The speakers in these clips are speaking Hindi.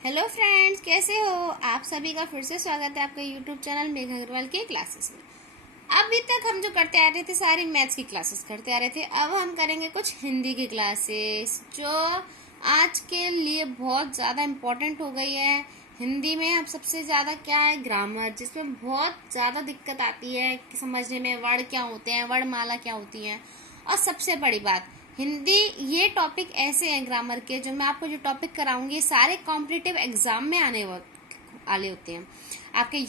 हेलो फ्रेंड्स, कैसे हो आप सभी का फिर से स्वागत है आपके यूट्यूब चैनल मेघा अग्रवाल के क्लासेस में। अभी तक हम जो करते आ रहे थे सारी मैथ्स की क्लासेस करते आ रहे थे। अब हम करेंगे कुछ हिंदी की क्लासेस जो आज के लिए बहुत ज़्यादा इम्पोर्टेंट हो गई है। हिंदी में अब सबसे ज़्यादा क्या है, ग्रामर, जिसमें बहुत ज़्यादा दिक्कत आती है कि समझने में वर्ण क्या होते हैं, वर्णमाला क्या होती है। और सबसे बड़ी बात, हिंदी ये टॉपिक ऐसे हैं ग्रामर के, जो मैं आपको जो टॉपिक कराऊंगी सारे कॉम्पिटिटिव एग्जाम में आने वाले होते हैं। आपके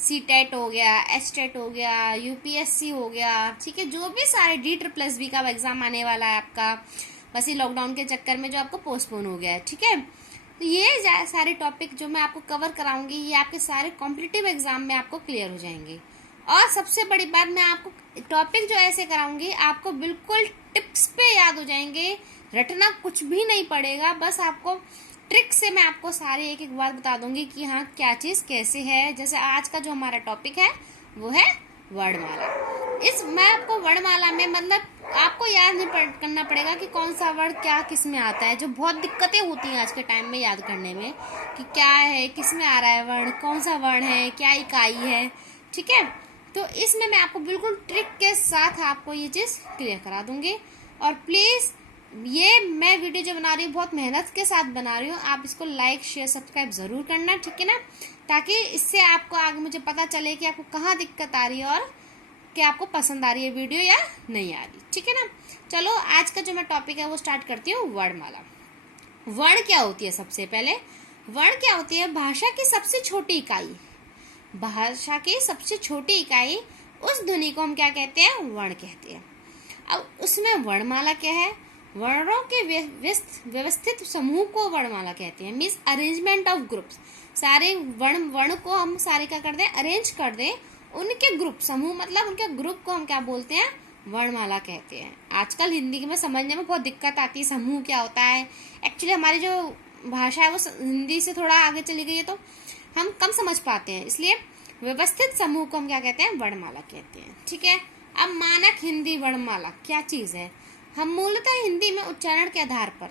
सी टेट हो गया, एच टेट हो गया, यूपीएससी हो गया, ठीक है, जो भी सारे D+B का एग्जाम आने वाला है आपका, बस ये लॉकडाउन के चक्कर में जो आपको पोस्टपोन हो गया है, ठीक है। तो ये सारे टॉपिक जो मैं आपको कवर कराऊंगी ये आपके सारे कॉम्पिटिटिव एग्जाम में आपको क्लियर हो जाएंगे। और सबसे बड़ी बात, मैं आपको टॉपिक जो ऐसे कराऊंगी आपको बिल्कुल टिप्स पे याद हो जाएंगे, रटना कुछ भी नहीं पड़ेगा, बस आपको ट्रिक से मैं आपको सारे एक एक बात बता दूंगी कि हाँ क्या चीज़ कैसे है। जैसे आज का जो हमारा टॉपिक है वो है वर्णमाला। मैं आपको वर्णमाला में मतलब आपको याद नहीं करना पड़ेगा कि कौन सा वर्ड क्या किस में आता है, जो बहुत दिक्कतें होती हैं आज के टाइम में याद करने में कि क्या है, किस में आ रहा है वर्ण, कौन सा वर्ण है, क्या इकाई है, ठीक है। तो इसमें मैं आपको बिल्कुल ट्रिक के साथ आपको ये चीज़ क्लियर करा दूंगी। और प्लीज़ ये मैं वीडियो जो बना रही हूँ बहुत मेहनत के साथ बना रही हूँ, आप इसको लाइक शेयर सब्सक्राइब ज़रूर करना, ठीक है ना, ताकि इससे आपको आगे मुझे पता चले कि आपको कहाँ दिक्कत आ रही है और कि आपको पसंद आ रही है वीडियो या नहीं आ रही, ठीक है ना। चलो आज का जो मैं टॉपिक है वो स्टार्ट करती हूँ, वर्णमाला। वर्ण क्या होती है? सबसे पहले वर्ण क्या होती है? भाषा की सबसे छोटी इकाई। भाषा की सबसे छोटी इकाई, उस ध्वनि को हम क्या कहते हैं? वर्ण कहते हैं। अब उसमें वर्णमाला क्या है? वर्णों के व्यवस्थित समूह को वर्णमाला कहते हैं। Means arrangement of groups. सारे वर्ण को हम सारे क्या कर दें? अरेंज कर दें, उनके ग्रुप, समूह मतलब उनके ग्रुप को हम क्या बोलते हैं? वर्णमाला कहते हैं। आजकल हिंदी में समझने में बहुत दिक्कत आती है, समूह क्या होता है। एक्चुअली हमारी जो भाषा है वो हिंदी से थोड़ा आगे चली गई है, तो हम कम समझ पाते हैं, इसलिए व्यवस्थित समूह को हम क्या कहते हैं? वर्णमाला कहते हैं, ठीक है। अब मानक हिंदी वर्णमाला क्या चीज़ है? हम मूलतः हिंदी में उच्चारण के आधार पर,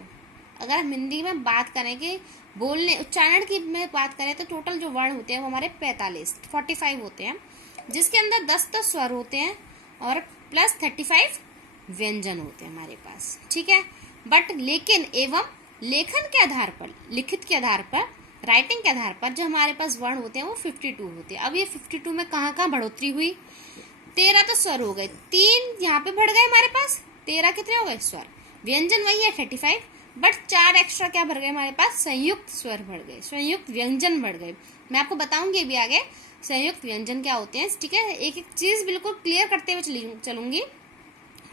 अगर हम हिंदी में बात करें कि बोलने उच्चारण की में बात करें तो टोटल जो वर्ण होते हैं वो हमारे 45 होते हैं, जिसके अंदर 10 तो स्वर होते हैं और प्लस 35 व्यंजन होते हैं हमारे पास, ठीक है। बट लेकिन एवं लेखन के आधार पर, लिखित के आधार पर, राइटिंग के आधार पर जो हमारे पास वर्ण होते हैं वो 52 होते हैं। अब ये 52 में कहाँ कहाँ बढ़ोतरी हुई? 13 तो स्वर हो गए, 3 यहाँ पे बढ़ गए हमारे पास, 13 कितने हो गए? स्वर। व्यंजन वही है 35, बट 4 एक्स्ट्रा क्या बढ़ गए हमारे पास? संयुक्त स्वर बढ़ गए, संयुक्त व्यंजन बढ़ गए। मैं आपको बताऊंगी अभी आगे संयुक्त व्यंजन क्या होते हैं, ठीक है। एक एक चीज़ बिल्कुल क्लियर करते हुए चलूंगी।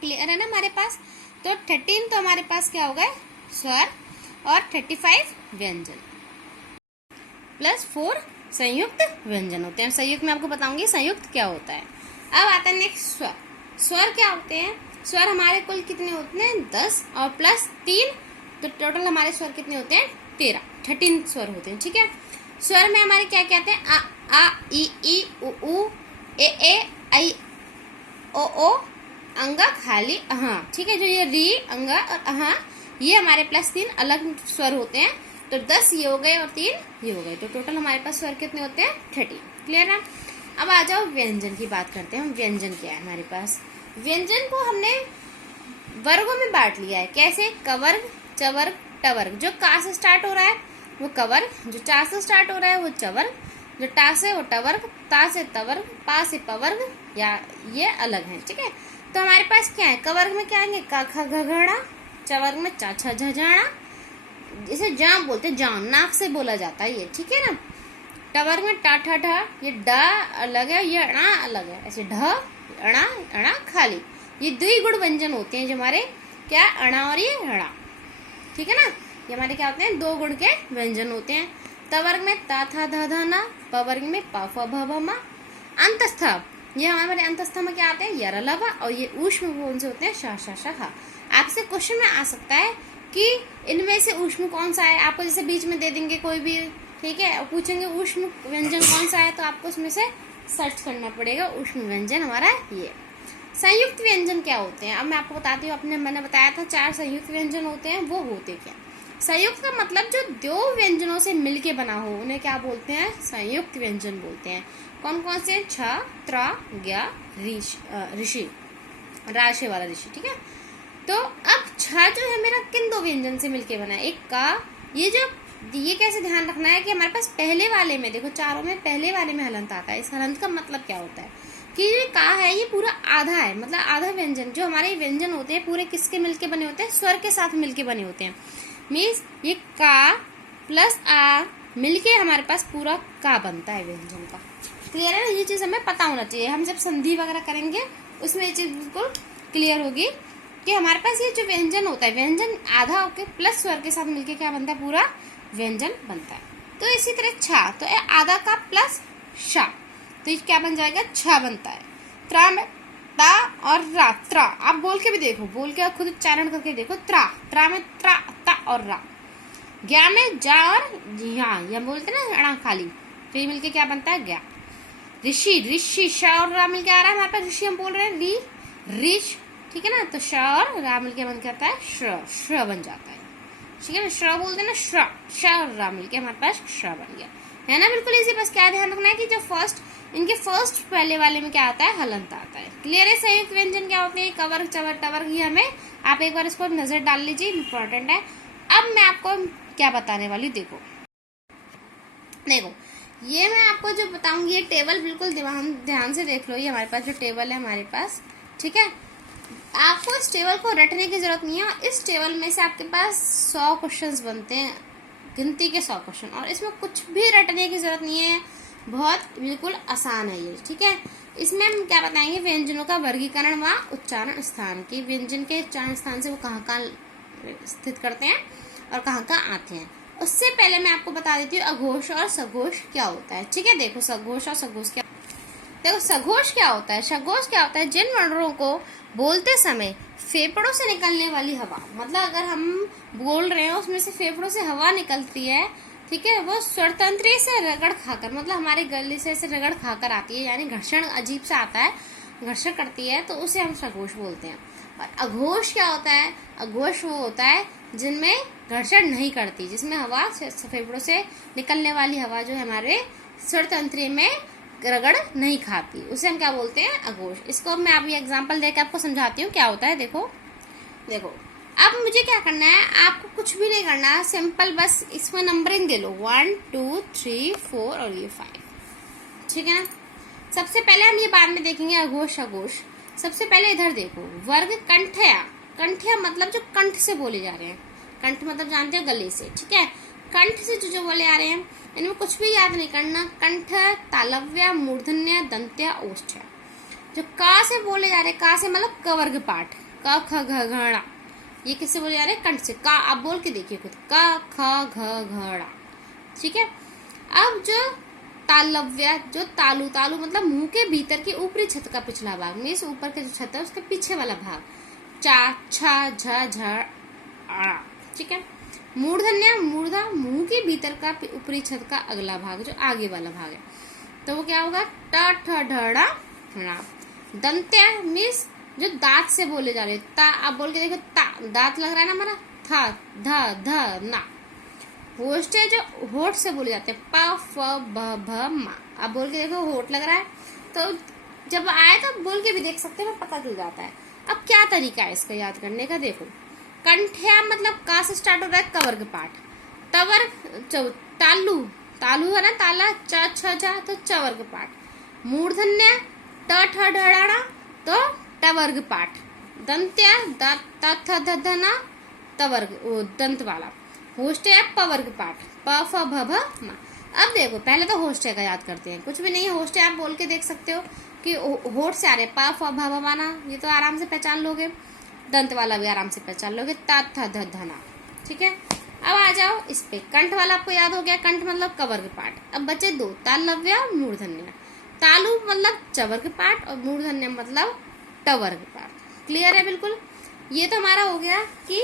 क्लियर है ना हमारे पास? तो 13 तो हमारे पास क्या हो गए? स्वर, और 35 व्यंजन, प्लस 4 संयुक्त व्यंजन होते हैं। संयुक्त में आपको बताऊंगी संयुक्त क्या होता है। अब आता है नेक्स्ट स्वर। स्वर क्या होते हैं? स्वर हमारे कुल कितने होते हैं? 10 और प्लस 3, तो टोटल हमारे स्वर कितने होते हैं? 13 स्वर होते हैं, ठीक है। स्वर में हमारे क्या कहते हैं? आ ई उ ए ऐ ओ अंगा खाली अहा, ठीक है। जो ये री, अंगा और अहा, ये हमारे प्लस 3 अलग स्वर होते हैं, तो 10 ये हो गए और 3 ये हो गए, तो टोटल हमारे पास स्वर कितने होते हैं? 30। क्लियर है? अब आ जाओ व्यंजन की बात करते हैं। हम व्यंजन क्या है हमारे पास? व्यंजन को हमने वर्गों में बांट लिया है। कैसे? कवर्ग, चवर्ग, टवर्ग। जो का से स्टार्ट हो रहा है वो कवर्ग, जो चा से स्टार्ट हो रहा है वो चवर्ग, जो टा से वो टवर्ग, ता से तवर्ग, पा से पवर्ग, या ये अलग है, ठीक है। तो हमारे पास क्या है? कवर्ग में क्या आएंगे? का ख घड़ा, चवर्ग में चा छ झझाड़ा, इसे जाम बोलते हैं, जाम नाक से बोला जाता है ये, ठीक है ना। टवर्ग में टा ठा ढा, ये डा अलग है, ये अणा अलग है, ऐसे ढ अणा, अणा खाली, ये द्विगुण व्यंजन होते हैं जो हमारे क्या? अणा और ये अणा, ठीक है ना। ये हमारे क्या होते हैं? 2 गुण के व्यंजन होते हैं। तवर्ग में ता था धा धा ना, पवर्ग में पा फ भ भ मा। अंतस्थ, ये हमारे अंतस्थ में क्या आते हैं? यर लवा, और ये ऊष्म कौन से होते हैं? शा शा शा हा। आपसे क्वेश्चन में आ सकता है कि इनमें से ऊष्म कौन सा है, आपको जैसे बीच में दे देंगे कोई भी, ठीक है, और पूछेंगे ऊष्म व्यंजन कौन सा है, तो आपको उसमें से सर्च करना पड़ेगा। ऊष्म व्यंजन हमारा ये। संयुक्त व्यंजन क्या होते हैं? अब मैं आपको बताती हूँ, मैंने बताया था 4 संयुक्त व्यंजन होते हैं, वो होते क्या? संयुक्त का मतलब जो दो व्यंजनों से मिलके बना हो उन्हें क्या बोलते हैं? संयुक्त व्यंजन बोलते हैं। कौन कौन से? छ, त्र, ज्ञ, ऋषि, राशि वाला ऋषि। ठीक है, तो अब छ जो है मेरा किन दो व्यंजन से मिलके बना है? एक का, ये कैसे ध्यान रखना है कि हमारे पास पहले वाले में देखो, चारों में पहले वाले में हलंत आता है। इस हलंत का मतलब क्या होता है कि ये का है ये पूरा आधा है, मतलब आधा व्यंजन। जो हमारे व्यंजन होते हैं पूरे किसके मिलके बने होते हैं? स्वर के साथ मिलके बने होते हैं। मीन्स ये का प्लस आ मिलके हमारे पास पूरा का बनता है व्यंजन का। क्लियर है ना? ये चीज़ हमें पता होना चाहिए। हम जब संधि वगैरह करेंगे उसमें ये चीज़ बिल्कुल क्लियर होगी कि हमारे पास ये जो व्यंजन होता है, व्यंजन आधा होके प्लस स्वर के साथ मिलके क्या बनता है? पूरा व्यंजन बनता है। तो इसी तरह छा, तो आधा का प्लस शा, तो ये क्या बन जाएगा? छा बनता है। त्रा में ता और रा, त्रा। आप बोल के भी देखो, बोल के खुद उच्चारण करके देखो। त्रा, त्रा में त्रा, ता और रा। ज्ञा में जा और या बोलते ना णा खाली, तो ये मिलके क्या बनता है? ज्ञा। ऋषि, ऋषि श और रा मिलके आ रहा है हमारे पास। ऋषि हम बोल रहे हैं री, ऋष। ठीक है ना, तो श और रा मिलके बन करता है श्र बन जाता है। ठीक है ना, श्र बोलते हैं ना, श और रा मिलके हमारे पास श्र बन गया है ना। बिल्कुल इसी। बस क्या ध्यान रखना है कि जो इनके फर्स्ट पहले वाले में क्या आता है? हलंत आता है। क्लियर है? संयुक्त व्यंजन क्या होते हैं? कवर, चवर, टवर। ये हमें आप एक बार इसको नजर डाल लीजिए, इंपॉर्टेंट है। अब मैं आपको क्या बताने वाली, देखो ये मैं आपको जो बताऊंगी ये टेबल बिल्कुल ध्यान से देख लो। ये हमारे पास जो टेबल है हमारे पास, ठीक है, आपको इस टेबल को रटने की जरूरत नहीं है। इस टेबल में से आपके पास 100 क्वेश्चंस बनते हैं, गिनती के 100 क्वेश्चन, और इसमें कुछ भी रटने की जरूरत नहीं है। बहुत बिल्कुल आसान है ये। ठीक है, इसमें हम क्या बताएंगे? व्यंजनों का वर्गीकरण व उच्चारण स्थान की, व्यंजन के उच्चारण स्थान से वो कहाँ कहाँ स्थित करते हैं और कहाँ कहाँ आते हैं। उससे पहले मैं आपको बता देती हूँ अघोष और सघोष क्या होता है। ठीक है, देखो सघोष और सघोष क्या, देखो सघोष क्या होता है, सघोष क्या होता है? जिन वर्णों को बोलते समय फेफड़ों से निकलने वाली हवा, मतलब अगर हम बोल रहे हैं उसमें से फेफड़ों से हवा निकलती है, ठीक है, वो स्वरतंत्री से रगड़ खाकर, मतलब हमारे गले से ऐसे रगड़ खाकर आती है, यानी घर्षण अजीब सा आता है, घर्षण करती है, तो उसे हम सघोष बोलते हैं। और अघोष क्या होता है? अघोष वो होता है जिनमें घर्षण नहीं करती, जिसमें हवा फेफड़ों से निकलने वाली हवा जो है हमारे स्वरतंत्री में रगड़ नहीं खाती, उसे हम क्या बोलते हैं? अघोष। इसको मैं अभी एग्जांपल देकर आपको समझाती हूँ क्या होता है। देखो अब मुझे क्या करना है, आपको कुछ भी नहीं करना है, सिंपल बस इसमें नंबरिंग दे लो 1 2 3 4 और ये 5। ठीक है ना, सबसे पहले हम ये बाद में देखेंगे अघोष अघोष। सबसे पहले इधर देखो, वर्ग कंठया। कंठया मतलब जो कंठ से बोले जा रहे हैं, कंठ मतलब जानते हो गले से। ठीक है, कंठ से जो बोले आ रहे हैं इनमें कुछ भी याद नहीं करना। कंठ, तालव्य, मूर्धन्य, दंत्य, ओष्ठ्य। जो का से बोले जा रहे हैं, का से मतलब कवर्ग पाठ, क ख घ घ, ये किससे बोले जा रहे हैं? कंठ से। का आप बोल के देखिए खुद, क ख घ घ। ठीक है, अब जो तालव्य, जो तालु, तालु मतलब मुंह के भीतर की ऊपरी छत का पिछला भाग, मीन्स ऊपर का जो छत है उसके पीछे वाला भाग। चा, छा, झ, झ, आ। ठीक है, मूर्धन्य, मूर्धा मुंह के भीतर का ऊपरी छत का अगला भाग, जो आगे वाला भाग है, तो वो क्या होगा? ट ठ ढ ढ़ ण। दंत्य मीन्स जो दांत से बोले जा रहे, ता आप बोल के देखो, ता दांत लग रहा है ना हमारा, था, ध, ध, ना। होष्ट है जो होठ से बोले जाते हैं, प फ ब भ म। आप बोल के देखो, होठ लग रहा है, तो जब आए तो बोल के भी देख सकते हैं, पता चल जाता है। अब क्या तरीका है इसका याद करने का? देखो, कंठ्या मतलब का से स्टार्ट हो रहा है कवर्ग पाठ, तवर्ग तालु, तालु है ना, ताला, च छ झ, तो चवर्ग पाठ। मूर्धन्य त ठ ढ ढ़, तो टवर्ग पाठ। दंत्य द त थ ध ध न, तवर्ग दंत वाला। होष्ट है पवर्ग पाठ, प फ भ भ म। अब देखो, पहले तो होष्ट का याद करते हैं, कुछ भी नहीं है, होष्ट आप बोल के देख सकते हो कि होठ से आ रहे, प फ भ भ ना, ये तो आराम से पहचान लोगे। दंत वाला भी आराम से पहचान लोगे, ता था ध धना। ठीक है, अब आ जाओ इस पे, कंठ वाला आपको याद हो गया, कंठ मतलब कवर्ग पाठ। अब बचे दो, तालव्य और मूर्धन्य। तालु मतलब चवर्ग पाठ और मूर्धन्य मतलब टवर्ग पाठ। क्लियर है बिल्कुल? ये तो हमारा हो गया कि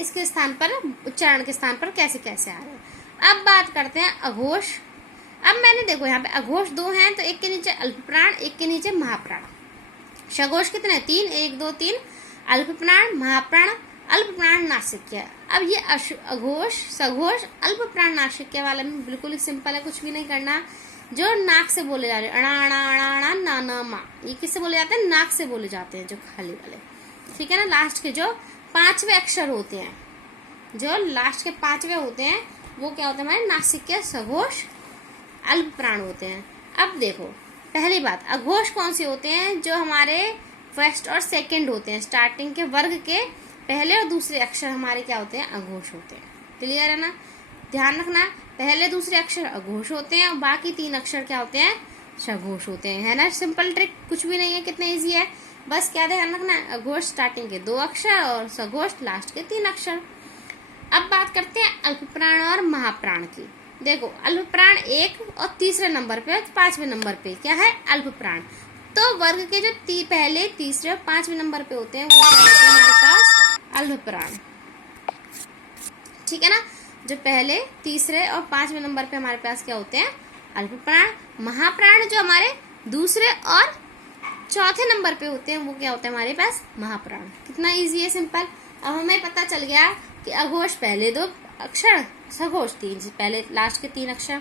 इसके स्थान पर, उच्चारण के स्थान पर कैसे कैसे आ रहे हैं। अब बात करते हैं अघोष। अब मैंने देखो यहाँ पे अघोष 2 हैं, तो एक के नीचे अल्प प्राण, एक के नीचे महाप्राण। सघोष कितने? 3, 1 2 3 अल्प प्राण, महाप्राण अल्प प्राण नासिक्य। अब ये अघोष, सघोष, अल्प प्राण नासिक्य वाले में बिल्कुल ही सिंपल है, कुछ भी नहीं करना। जो नाक से बोले जा रहे हैं, अणा अणा अणा अणा ना ना मा, ये किससे बोले जाते हैं? नाक से बोले जाते हैं, जो खाली वाले, ठीक है ना। लास्ट के जो 5वें अक्षर होते हैं, जो लास्ट के 5वें होते हैं, वो क्या होते हैं? हमारे नासिक्य, सघोष, अल्प प्राण होते हैं। अब देखो, पहली बात, अघोष कौन से होते हैं? जो हमारे फर्स्ट और सेकंड होते हैं, स्टार्टिंग के वर्ग के पहले और दूसरे अक्षर हमारे क्या होते हैं? अघोष होते हैं। क्लियर है ना? ध्यान रखना, पहले दूसरे अक्षर अघोष होते हैं और बाकी 3 अक्षर क्या होते हैं? सघोष होते हैं। है ना? सिंपल ट्रिक, कुछ भी नहीं है, कितना इजी है। बस क्या ध्यान रखना है? अघोष स्टार्टिंग के 2 अक्षर और सघोष लास्ट के 3 अक्षर। अब बात करते हैं अल्प प्राण और महाप्राण की। देखो, अल्प प्राण 1 और तीसरे नंबर पे, 5वें नंबर पे क्या है? अल्प प्राण। तो वर्ग के जो पहले, तीसरे और 5वें नंबर पे होते हैं, वो क्या होते हैं हमारे पास? अल्प प्राण। ठीक है ना? जो पहले, तीसरे और 5वें नंबर पे हमारे पास क्या होते हैं? अल्प प्राण। महाप्राण जो हमारे दूसरे और चौथे नंबर पे होते हैं, वो क्या होते हैं हमारे पास? महाप्राण। कितना इजी है, सिंपल। अब हमें पता चल गया कि अघोष पहले 2 अक्षर, सघोष 3, पहले लास्ट के 3 अक्षर,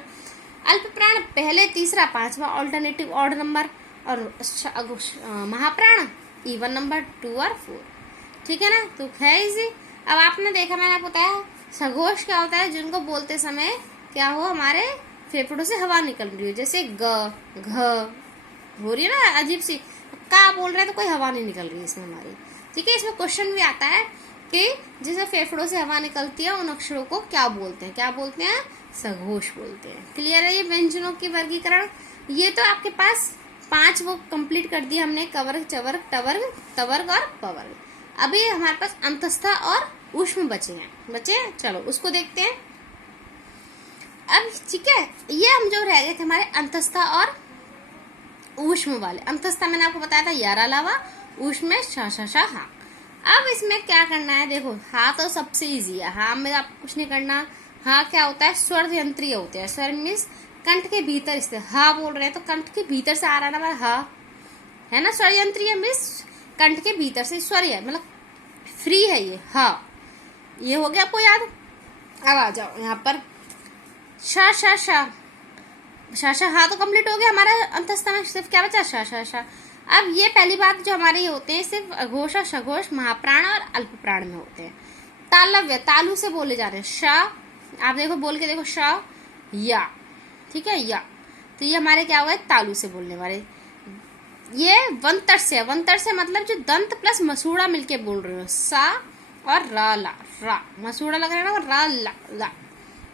अल्प प्राण पहले, तीसरा, 5वां ऑल्टरनेटिव ऑड नंबर, और अघोष महाप्राण इवन नंबर 2 और 4। ठीक है ना? तो है इजी। अब आपने देखा, मैंने आपको बताया सघोष क्या होता है? जिनको बोलते समय क्या हो, हमारे फेफड़ों से हवा निकल रही हो, जैसे ग, घ हो रही है ना अजीब सी, का बोल रहे हैं तो कोई हवा नहीं निकल रही है इसमें हमारी। ठीक है? इसमें क्वेश्चन भी आता है कि जैसे फेफड़ों से हवा निकलती है, उन अक्षरों को क्या बोलते हैं? क्या बोलते हैं? सघोष बोलते हैं। क्लियर है? ये व्यंजनों की वर्गीकरण। ये तो आपके पास 5 वो कंप्लीट कर दिया हमने, कवर्ग, चवर्ग, टवर्ग, तवर्ग और पवर्ग। अभी हमारे पास अंतस्था और ऊष्म बचे। चलो उसको देखते हैं अब। ठीक है, ये हम जो रह गए थे हमारे अंतस्था और ऊष्म वाले। अंतस्था मैंने आपको बताया था यार अलावा, ऊष्म में शा शा शा हा। अब इसमें क्या करना है? देखो, हा तो सबसे इजी है, हा में आपको कुछ नहीं करना। हा क्या होता है? स्वर यंत्रीय होते हैं। स्वर मीन्स कंठ के भीतर, इससे हा बोल रहे हैं तो कंठ के भीतर से आ रहा है ना हा, है ना? स्वर यंत्रीय मीन्स कंठ के भीतर से स्वर है, मतलब फ्री है ये हा। ये हो गया आपको याद? अब आ जाओ यहाँ पर, शा शा शा, शा शा हा तो कंप्लीट हो गया हमारा अंतस्था में, सिर्फ क्या बचा? शा शा शा। अब ये पहली बात, जो हमारे ये होते हैं सिर्फ अघोष और सघोष, महाप्राण और अल्प प्राण में होते हैं। तालव्य, तालु से बोले जा रहे हैं। शा, आप देखो बोल के देखो, शा या, ठीक है, या। तो ये हमारे क्या हुआ? तालु से बोलने वाले। ये वंतर से, वंतर से मतलब जो दंत प्लस मसूड़ा मिलके बोल रहे हो, सा और रा ला, रा मसूड़ा लग रहा है ना, और रा ला, ला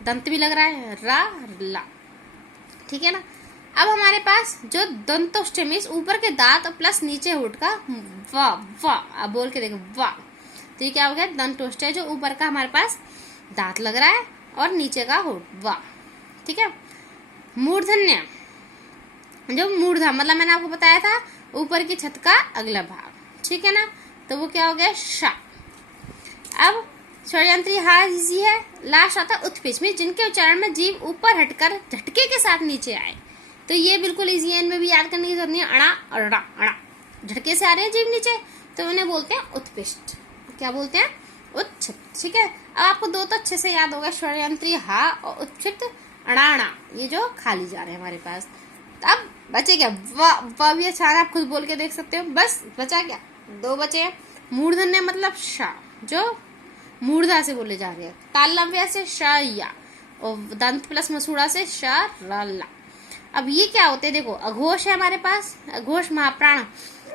दंत भी लग रहा है, रा ला। ठीक है ना? अब हमारे पास जो दंतोष्टमी, ऊपर के दांत और प्लस नीचे होठ का वा, वा। अब बोल के देखो, वा। तो ये क्या हो गया? दंतोष्ट है, जो ऊपर का हमारे पास दांत लग रहा है और नीचे का होठ, वा। ठीक है? मूर्धन्य, जो मूर्धा मतलब मैंने आपको बताया था ऊपर की छत का अगला भाग। ठीक है ना? तो वो क्या हो गया? शा। अब षड्यंत्री हा इजी है। लास्ट आता है उत्पिच में, जिनके उच्चारण में जीभ ऊपर हटकर झटके के साथ नीचे आए। तो ये बिल्कुल इजी है, इनमें भी याद करने की जरूरत नहीं है। अड़ा, अड़ा, अड़ा, झटके से आ रहे हैं जीभ नीचे, तो उन्हें बोलते हैं उत्पिष्ट। क्या बोलते हैं? उच्छित। ठीक है? अब आपको 2 तो अच्छे से याद होगा, षड्यंत्री हा और उच्छित अड़ाणा, ये जो खाली जा रहे हैं हमारे पास। अब बचे क्या? वा भी अच्छा, आप खुद बोल के देख सकते हो। बस बचा क्या? 2 बचे। मूर्धन्य मतलब शा, जो मूर्धा से बोले जा रहे हैं। तालव्य से शा या, और दंत प्लस मसूड़ा से शा रा ला। अब ये क्या होते हैं? देखो, अघोष है हमारे पास, अघोष महाप्राण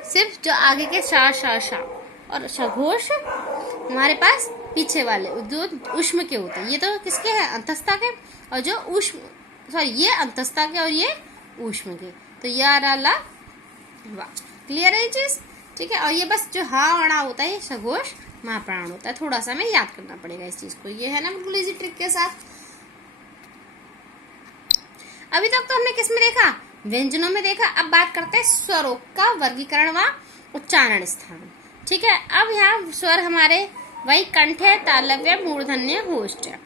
सिर्फ जो आगे के शा शा शा, और सघोष हमारे पास पीछे वाले जो ऊष्म के होते हैं। ये तो किसके हैं? अंतस्था के। और जो ऊष्म, सॉरी, ये अंतस्था के और ये ऊष्म के। तो या रा ला वा। क्लियर है ये चीज? ठीक है? और ये बस जो हा अड़ा होता है, ये सघोष महाप्राण होता है। थोड़ा सा हमें याद करना पड़ेगा इस चीज को। ये है ना बिल्कुल इजी ट्रिक के साथ। अभी तक तो हमने किस में देखा? व्यंजनों में देखा। अब बात करते हैं स्वरों का वर्गीकरण व उच्चारण स्थान। ठीक है? अब यहाँ स्वर हमारे वही कंठ है, तालव्य, मूर्धन्य, होष्ठ है।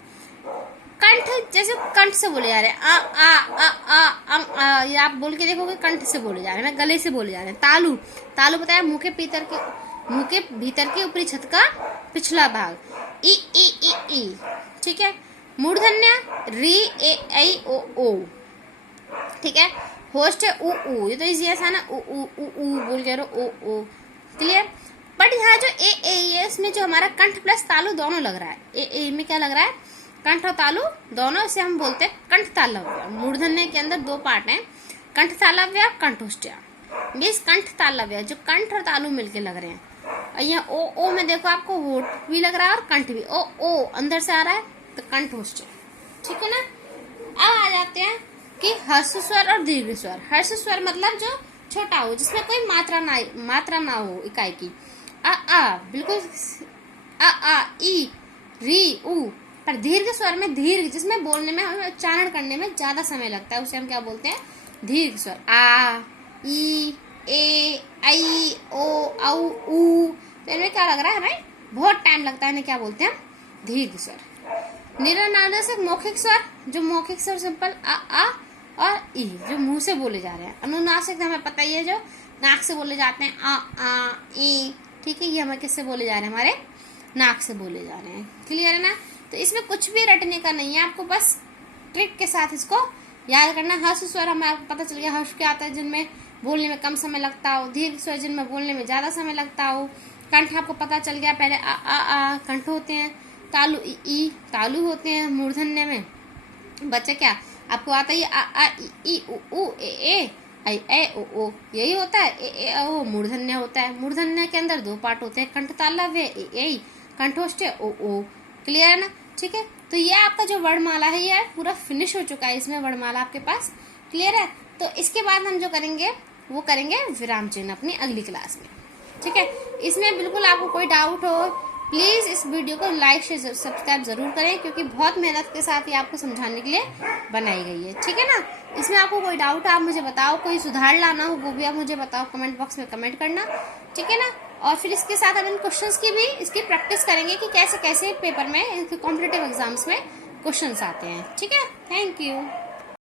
कंठ जैसे कंठ से बोले जा रहे हैं, आ आ आ आ आ, ये आप बोल के देखोगे कंठ से बोले जा रहे हैं, गले से बोले जा रहे हैं। तालु, तालु बताया मुंह के मुंह के भीतर के ऊपरी छत का पिछला भाग। ई ई ई ई, ठीक है। मूर्धन्य री ए ऐ ओ ओ, ठीक है। होस्ट है उ ऊ, ये तो इजी है ना, उ उ उ ऊ बोल के ओ ओ, क्लियर। बट यहाँ जो ए है इसमें जो हमारा कंठ प्लस तालु दोनों लग रहा है, ए में क्या लग रहा है, कंठ और तालु दोनों, इसे हम बोलते हैं कंठ तालव्य। मूर्धन्य के अंदर दो पार्ट हैं, कंठ तालव्य, कंठोष्ठ्य। बीस कंठ तालव्य, जो कंठ और तालु मिलके लग रहे हैं। और यहाँ ओ में देखो आपको होठ भी लग रहा है और कंठ भी, ओ अंदर से आ रहा है तो कंठोष्ठ्य, ठीक है ना। अब आ जाते हैं कि ह्रस्व स्वर और दीर्घ स्वर। ह्रस्व स्वर मतलब जो छोटा हो, जिसमें कोई मात्रा ना हो इकाई की। आ बिल्कुल, आ ई री ऊ। पर दीर्घ स्वर में दीर्घ, जिसमें बोलने में हमें उच्चारण करने में ज्यादा समय लगता है, उसे हम क्या बोलते हैं, दीर्घ स्वर। आ ई ए ऐ ओ औ ऊ, तो इनमें क्या लग रहा है हमें, बहुत टाइम लगता है, इन्हें क्या बोलते हैं, दीर्घ स्वर। निरनादेशक मौखिक स्वर, जो मौखिक स्वर सिंपल आ और ई, जो मुंह से बोले जा रहे हैं। अनुनासिक हमें पता ही है, जो नाक से बोले जाते हैं, आ ई, ठीक है। ये हमें किससे बोले जा रहे हैं, हमारे नाक से बोले जा रहे हैं, क्लियर है ना। तो इसमें कुछ भी रटने का नहीं है, आपको बस ट्रिक के साथ इसको याद करना। ह्रस्व स्वर हमें आपको पता चल गया, ह्रस्व क्या आता है, जिनमें बोलने में कम समय लगता हो। दीर्घ स्वर जिनमें बोलने में ज्यादा समय लगता हो। कंठ आपको पता चल गया, पहले आ कंठ होते हैं, तालु ई तालु होते हैं। मूर्धन्य में बच्चे क्या आपको आता है, आ ई उ ए ऐ ऐ ओ ओ, यही होता है। ए ओ मूर्धन्य होता है। मूर्धन्य के अंदर दो पार्ट होते हैं, कंठ तालव्य ए कंठोष्ठ्य ओ, क्लियर है ना, ठीक है। तो ये आपका जो वर्णमाला है ये पूरा फिनिश हो चुका है, इसमें वर्णमाला आपके पास, क्लियर है। तो इसके बाद हम जो करेंगे वो करेंगे विराम चिन्ह अपनी अगली क्लास में, ठीक है। इसमें बिल्कुल आपको कोई डाउट हो, प्लीज इस वीडियो को लाइक शेयर सब्सक्राइब जरूर करें, क्योंकि बहुत मेहनत के साथ ये आपको समझाने के लिए बनाई गई है, ठीक है ना। इसमें आपको कोई डाउट है आप मुझे बताओ, कोई सुधार लाना हो वो भी आप मुझे बताओ, कमेंट बॉक्स में कमेंट करना, ठीक है ना। और फिर इसके साथ हम इन क्वेश्चंस की भी इसकी प्रैक्टिस करेंगे कि कैसे कैसे पेपर में कॉम्पिटिटिव एग्जाम्स में क्वेश्चंस आते हैं, ठीक है। Thank you.